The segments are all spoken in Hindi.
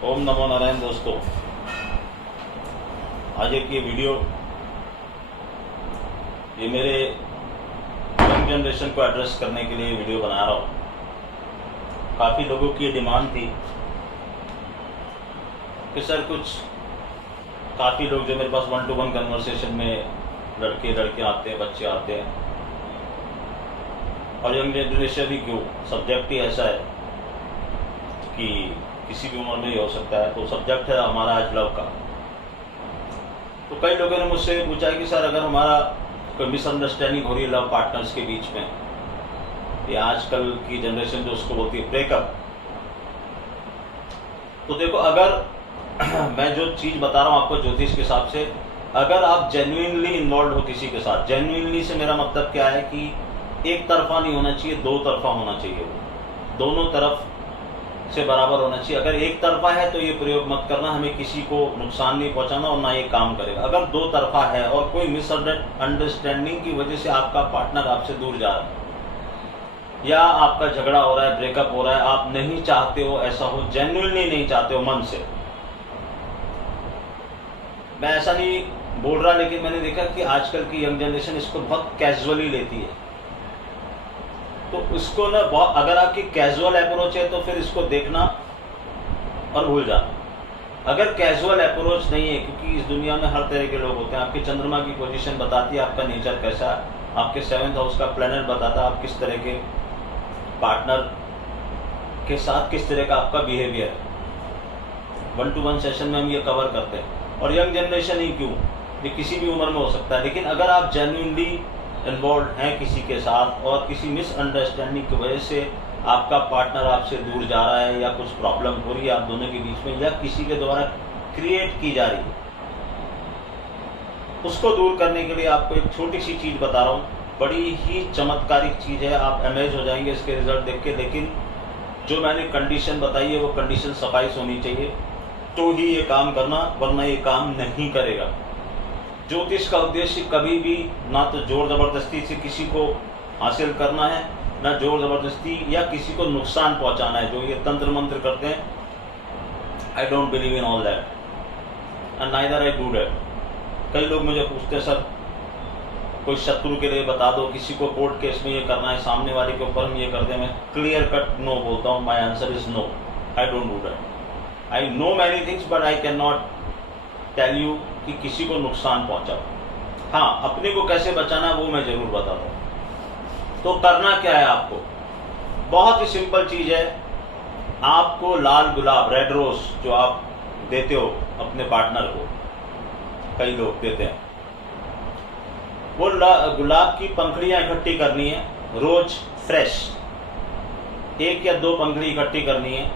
ओम नमो नारायण। दोस्तों, आज एक ये वीडियो ये मेरे यंग जनरेशन को एड्रेस करने के लिए वीडियो बना रहा हूँ। काफ़ी लोगों की ये डिमांड थी कि सर काफ़ी लोग जो मेरे पास 1-to-1 कन्वर्सेशन में लड़के आते हैं, बच्चे आते हैं, और यंग जनरेशन ही क्यों, सब्जेक्ट ही ऐसा है कि किसी भी उम्र में ही हो सकता है। तो सब्जेक्ट है हमारा आज लव का। तो कई लोगों ने मुझसे पूछा कि सर अगर हमारा कोई मिसअंडरस्टैंडिंग हो रही है लव पार्टनर्स के बीच में, ये आजकल की जनरेशन जो उसको बोलती है ब्रेकअप, तो देखो अगर मैं जो चीज़ बता रहा हूँ आपको ज्योतिष के हिसाब से, अगर आप जेन्युइनली इन्वॉल्व हो किसी के साथ, जेन्युइनली से मेरा मतलब क्या है कि एक तरफा नहीं होना चाहिए, दो तरफा होना चाहिए, वो दोनों तरफ से बराबर होना चाहिए। अगर एक तरफा है तो ये प्रयोग मत करना, हमें किसी को नुकसान नहीं पहुंचाना और ना ये काम करेगा। अगर दो तरफा है और कोई मिसअंडरस्टैंडिंग की वजह से आपका पार्टनर आपसे दूर जा रहा है या आपका झगड़ा हो रहा है, ब्रेकअप हो रहा है, आप नहीं चाहते हो ऐसा हो, जेन्युइनली नहीं चाहते हो मन से, मैं ऐसा नहीं बोल रहा, लेकिन मैंने देखा कि आजकल की यंग जनरेशन इसको बहुत कैजुअली लेती है। तो इसको ना अगर आपकी कैजुअल अप्रोच है तो फिर इसको देखना और भूल जाना। अगर कैजुअल अप्रोच नहीं है, क्योंकि इस दुनिया में हर तरह के लोग होते हैं, आपकी चंद्रमा की पोजीशन बताती है आपका नेचर कैसा है, आपके 7th हाउस का प्लैनेट बताता है आप किस तरह के पार्टनर के साथ किस तरह का आपका बिहेवियर है। 1-to-1 सेशन में हम ये कवर करते हैं। और यंग जनरेशन ही क्यों, ये किसी भी उम्र में हो सकता है, लेकिन अगर आप जेन्युइनली इन्वॉल्व हैं किसी के साथ और किसी मिसअंडरस्टैंडिंग की वजह से आपका पार्टनर आपसे दूर जा रहा है या कुछ प्रॉब्लम हो रही है आप दोनों के बीच में या किसी के द्वारा क्रिएट की जा रही है, उसको दूर करने के लिए आपको एक छोटी सी चीज़ बता रहा हूँ, बड़ी ही चमत्कारिक चीज़ है, आप अमेज हो जाएंगे इसके रिजल्ट देख के। लेकिन जो मैंने कंडीशन बताई है वो कंडीशन सफाइस होनी चाहिए तो ही ये काम करना, वरना ये काम नहीं करेगा। ज्योतिष का उद्देश्य कभी भी ना तो जोर जबरदस्ती से किसी को हासिल करना है, ना जोर जबरदस्ती या किसी को नुकसान पहुंचाना है। जो ये तंत्र मंत्र करते हैं, I don't believe in all that and neither I do that. कई लोग मुझे पूछते हैं सर कोई शत्रु के लिए बता दो, किसी को कोर्ट केस में ये करना है, सामने वाले के ऊपर हम ये कर दें। मैं क्लियर कट नो बोलता हूँ, my answer is no, I don't do that. I know many things but I can not tell you कि किसी को नुकसान पहुंचाओ। हाँ, अपने को कैसे बचाना है वो मैं जरूर बताता हूं। तो करना क्या है आपको, बहुत ही सिंपल चीज है। आपको लाल गुलाब, रेड रोज जो आप देते हो अपने पार्टनर को, कई लोग देते हैं, वो गुलाब की पंखड़ियां इकट्ठी करनी है रोज, फ्रेश 1 या 2 पंखड़ी इकट्ठी करनी है।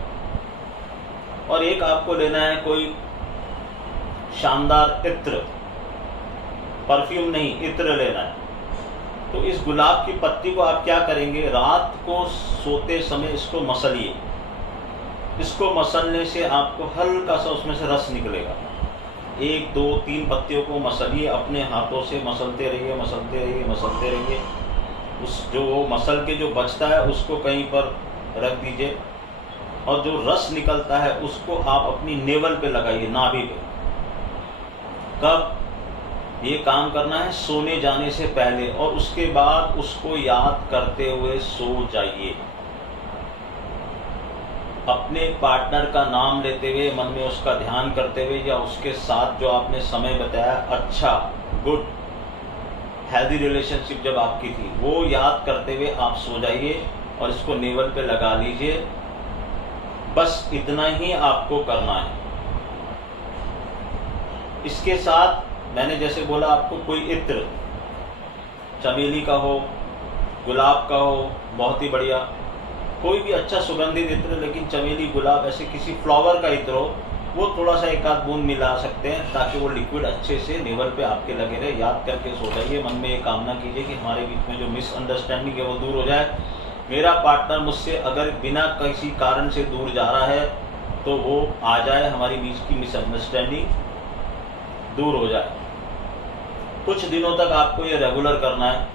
और एक आपको लेना है कोई शानदार इत्र, परफ्यूम नहीं, इत्र लेना है। तो इस गुलाब की पत्ती को आप क्या करेंगे, रात को सोते समय इसको मसलिए। इसको मसलने से आपको हल्का सा उसमें से रस निकलेगा। 1, 2, 3 पत्तियों को मसलिए, अपने हाथों से मसलते रहिए, मसलते रहिए, मसलते रहिए। उस जो मसल के जो बचता है उसको कहीं पर रख दीजिए और जो रस निकलता है उसको आप अपनी नेवल पे लगाइए, नाभि पे। कब ये काम करना है, सोने जाने से पहले, और उसके बाद उसको याद करते हुए सो जाइए। अपने पार्टनर का नाम लेते हुए, मन में उसका ध्यान करते हुए, या उसके साथ जो आपने समय बताया, अच्छा गुड हेल्दी रिलेशनशिप जब आपकी थी, वो याद करते हुए आप सो जाइए और इसको नेवल पे लगा लीजिए। बस इतना ही आपको करना है। इसके साथ मैंने जैसे बोला आपको कोई इत्र, चमेली का हो, गुलाब का हो, बहुत ही बढ़िया, कोई भी अच्छा सुगंधित इत्र, लेकिन चमेली, गुलाब, ऐसे किसी फ्लावर का इत्र हो, वो थोड़ा सा 1 आध बूंद मिला सकते हैं ताकि वो लिक्विड अच्छे से नेवल पे आपके लगे रहे। याद करके सो जाइए, मन में ये कामना कीजिए कि हमारे बीच में जो मिसअंडरस्टैंडिंग है वो दूर हो जाए। मेरा पार्टनर मुझसे अगर बिना किसी कारण से दूर जा रहा है तो वो आ जाए, हमारी बीच की मिसअंडरस्टैंडिंग दूर हो जाए। कुछ दिनों तक आपको ये रेगुलर करना है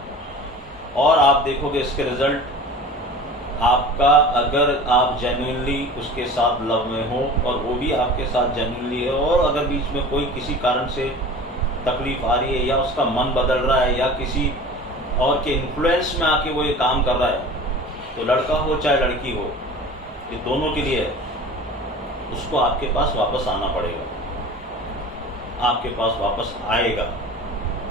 और आप देखोगे इसके रिजल्ट आपका, अगर आप जेन्युइनली उसके साथ लव में हो और वो भी आपके साथ जेन्युइनली है, और अगर बीच में कोई किसी कारण से तकलीफ आ रही है या उसका मन बदल रहा है या किसी और के इन्फ्लुएंस में आके वो ये काम कर रहा है, तो लड़का हो चाहे लड़की हो, ये दोनों के लिए है, उसको आपके पास वापस आना पड़ेगा, आपके पास वापस आएगा।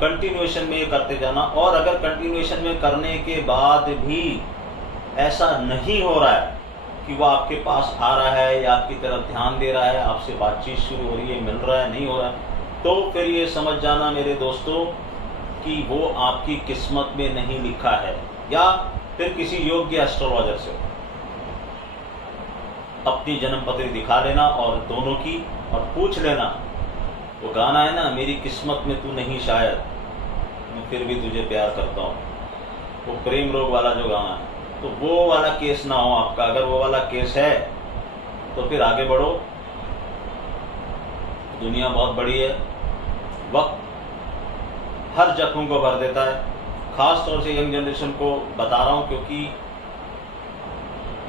कंटिन्यूएशन में ये करते जाना, और अगर कंटिन्यूएशन में करने के बाद भी ऐसा नहीं हो रहा है कि वो आपके पास आ रहा है या आपकी तरफ ध्यान दे रहा है, आपसे बातचीत शुरू हो रही है, मिल रहा है, नहीं हो रहा है, तो फिर ये समझ जाना मेरे दोस्तों कि वो आपकी किस्मत में नहीं लिखा है, या फिर किसी योग्य एस्ट्रोलॉजर से अपनी जन्म पत्री दिखा लेना और दोनों की, और पूछ लेना, वो गाना है ना, मेरी किस्मत में तू नहीं शायद, मैं फिर भी तुझे प्यार करता हूँ, वो प्रेम रोग वाला जो गाना है, तो वो वाला केस ना हो आपका। अगर वो वाला केस है तो फिर आगे बढ़ो, दुनिया बहुत बड़ी है, वक्त हर जख्म को भर देता है। खास तौर से यंग जनरेशन को बता रहा हूँ, क्योंकि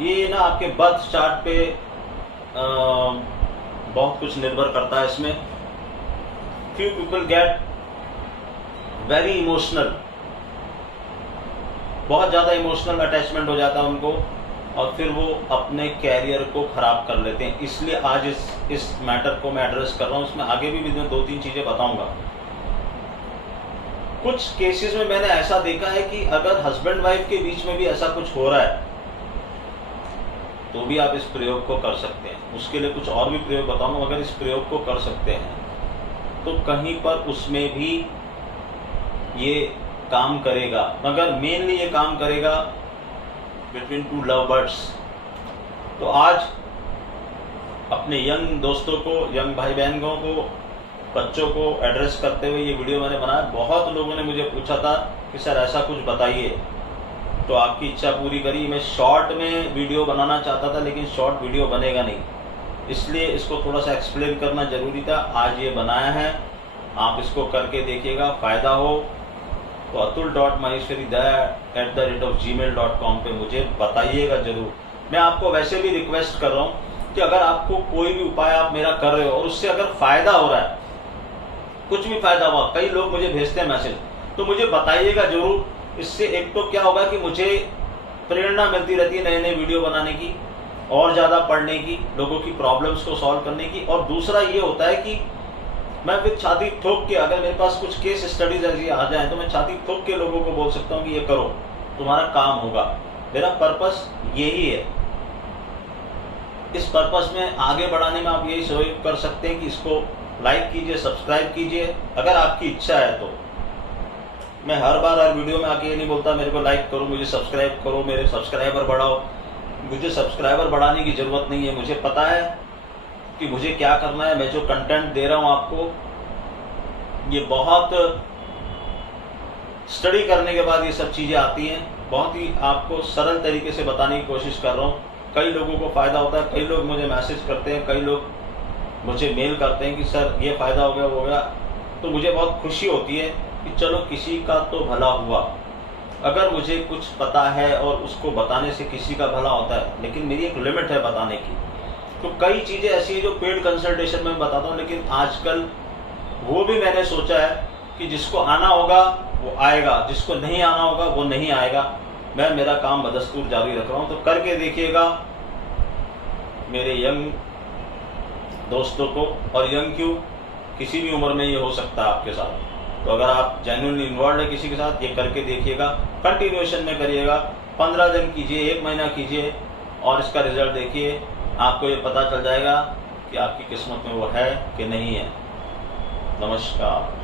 ये ना आपके बर्थ चार्ट पे बहुत कुछ निर्भर करता है इसमें। Few people get very emotional, बहुत ज़्यादा इमोशनल अटैचमेंट हो जाता है उनको, और फिर वो अपने कैरियर को खराब कर लेते हैं। इसलिए आज इस मैटर को मैं एड्रेस कर रहा हूँ। इसमें आगे भी मैं 2-3 चीज़ें बताऊंगा। कुछ केसेस में मैंने ऐसा देखा है कि अगर हस्बैंड वाइफ के बीच में भी ऐसा कुछ हो रहा है तो भी आप इस प्रयोग को कर सकते हैं। उसके लिए कुछ और भी प्रयोग बताऊंगा। अगर इस प्रयोग को कर सकते हैं तो कहीं पर उसमें भी ये काम करेगा, मगर मेनली ये काम करेगा बिटवीन टू लव बर्ड्स। तो आज अपने यंग दोस्तों को, यंग भाई बहनों को, बच्चों को एड्रेस करते हुए ये वीडियो मैंने बनाया। बहुत लोगों ने मुझे पूछा था कि सर ऐसा कुछ बताइए, तो आपकी इच्छा पूरी करी। मैं शॉर्ट में वीडियो बनाना चाहता था, लेकिन शॉर्ट वीडियो बनेगा नहीं, इसलिए इसको थोड़ा सा एक्सप्लेन करना जरूरी था। आज ये बनाया है, आप इसको करके देखिएगा, फ़ायदा हो तो atul.maheshwari@gmail.com पे मुझे बताइएगा जरूर। मैं आपको वैसे भी रिक्वेस्ट कर रहा हूँ कि अगर आपको कोई भी उपाय आप मेरा कर रहे हो और उससे अगर फ़ायदा हो रहा है, कुछ भी फ़ायदा हुआ, कई लोग मुझे भेजते हैं मैसेज, तो मुझे बताइएगा जरूर। इससे एक तो क्या होगा कि मुझे प्रेरणा मिलती रहती है नए नए वीडियो बनाने की, और ज़्यादा पढ़ने की, लोगों की प्रॉब्लम्स को सॉल्व करने की। और दूसरा ये होता है कि मैं फिर छाती ठोक के, अगर मेरे पास कुछ केस स्टडीज ऐसी आ जाए तो मैं छाती ठोक के लोगों को बोल सकता हूँ कि ये करो, तुम्हारा काम होगा। मेरा पर्पस यही है। इस पर्पस में आगे बढ़ाने में आप यही सहयोग कर सकते हैं कि इसको लाइक कीजिए, सब्सक्राइब कीजिए, अगर आपकी इच्छा है तो। मैं हर बार हर वीडियो में आके ये नहीं बोलता मेरे को लाइक करो, मुझे सब्सक्राइब करो, मेरे सब्सक्राइबर बढ़ाओ। मुझे सब्सक्राइबर बढ़ाने की ज़रूरत नहीं है। मुझे पता है कि मुझे क्या करना है। मैं जो कंटेंट दे रहा हूँ आपको, ये बहुत स्टडी करने के बाद ये सब चीज़ें आती हैं। बहुत ही आपको सरल तरीके से बताने की कोशिश कर रहा हूँ। कई लोगों को फ़ायदा होता है, कई लोग मुझे मैसेज करते हैं, कई लोग मुझे मेल करते हैं कि सर ये फ़ायदा हो गया, वो हो गया। तो मुझे बहुत खुशी होती है कि चलो किसी का तो भला हुआ। अगर मुझे कुछ पता है और उसको बताने से किसी का भला होता है, लेकिन मेरी एक लिमिट है बताने की। तो कई चीज़ें ऐसी हैं जो पेड कंसल्टेशन में बताता हूँ, लेकिन आजकल वो भी मैंने सोचा है कि जिसको आना होगा वो आएगा, जिसको नहीं आना होगा वो नहीं आएगा। मैं मेरा काम बदस्तूर जारी रख रहा हूँ। तो करके देखिएगा मेरे यंग दोस्तों को, और यंग क्यों, किसी भी उम्र में ये हो सकता है आपके साथ। तो अगर आप जेन्युइनली इन्वॉल्व है किसी के साथ, ये करके देखिएगा, कंटिन्यूएशन में करिएगा। 15 दिन कीजिए, 1 महीना कीजिए, और इसका रिजल्ट देखिए। आपको ये पता चल जाएगा कि आपकी किस्मत में वो है कि नहीं है। नमस्कार।